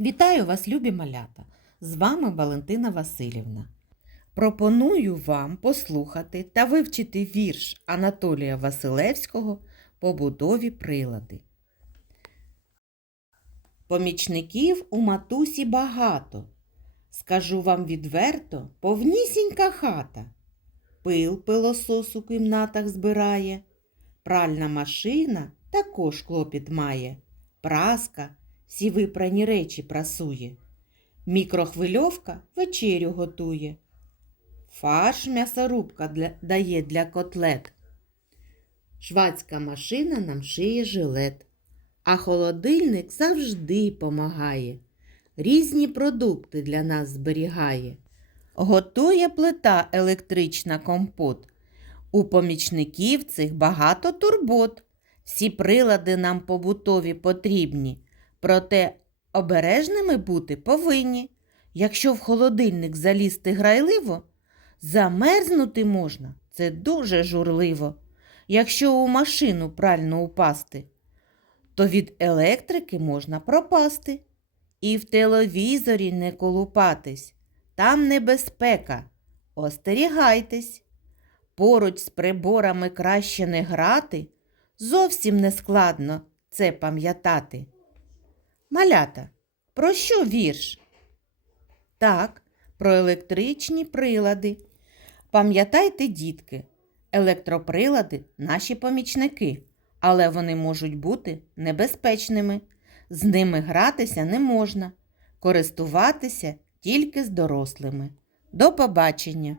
Вітаю вас, любі малята! З вами Валентина Васильівна. Пропоную вам послухати та вивчити вірш Анатолія Василевського Побудові прилади. Помічників у матусі багато. Скажу вам відверто, повнісінька хата. Пил пилосос у кімнатах збирає, пральна машина також клопіт має, праска всі випрані речі прасує, мікрохвильовка вечерю готує, фарш м'ясорубка для, дає для котлет. Швацька машина нам шиє жилет, а холодильник завжди помагає. Різні продукти для нас зберігає. Готує плита електрична компот. У помічників цих багато турбот. Всі прилади нам побутові потрібні, проте обережними бути повинні. Якщо в холодильник залізти грайливо, замерзнути можна це дуже журливо. Якщо у машину прально упасти, то від електрики можна пропасти. І в телевізорі не колупатись. Там небезпека. Остерігайтесь. Поруч з приборами краще не грати. Зовсім не складно це пам'ятати. Малята, про що вірш? Так, про електричні прилади. Пам'ятайте, дітки, електроприлади наші помічники, але вони можуть бути небезпечними. З ними гратися не можна, користуватися тільки з дорослими. До побачення!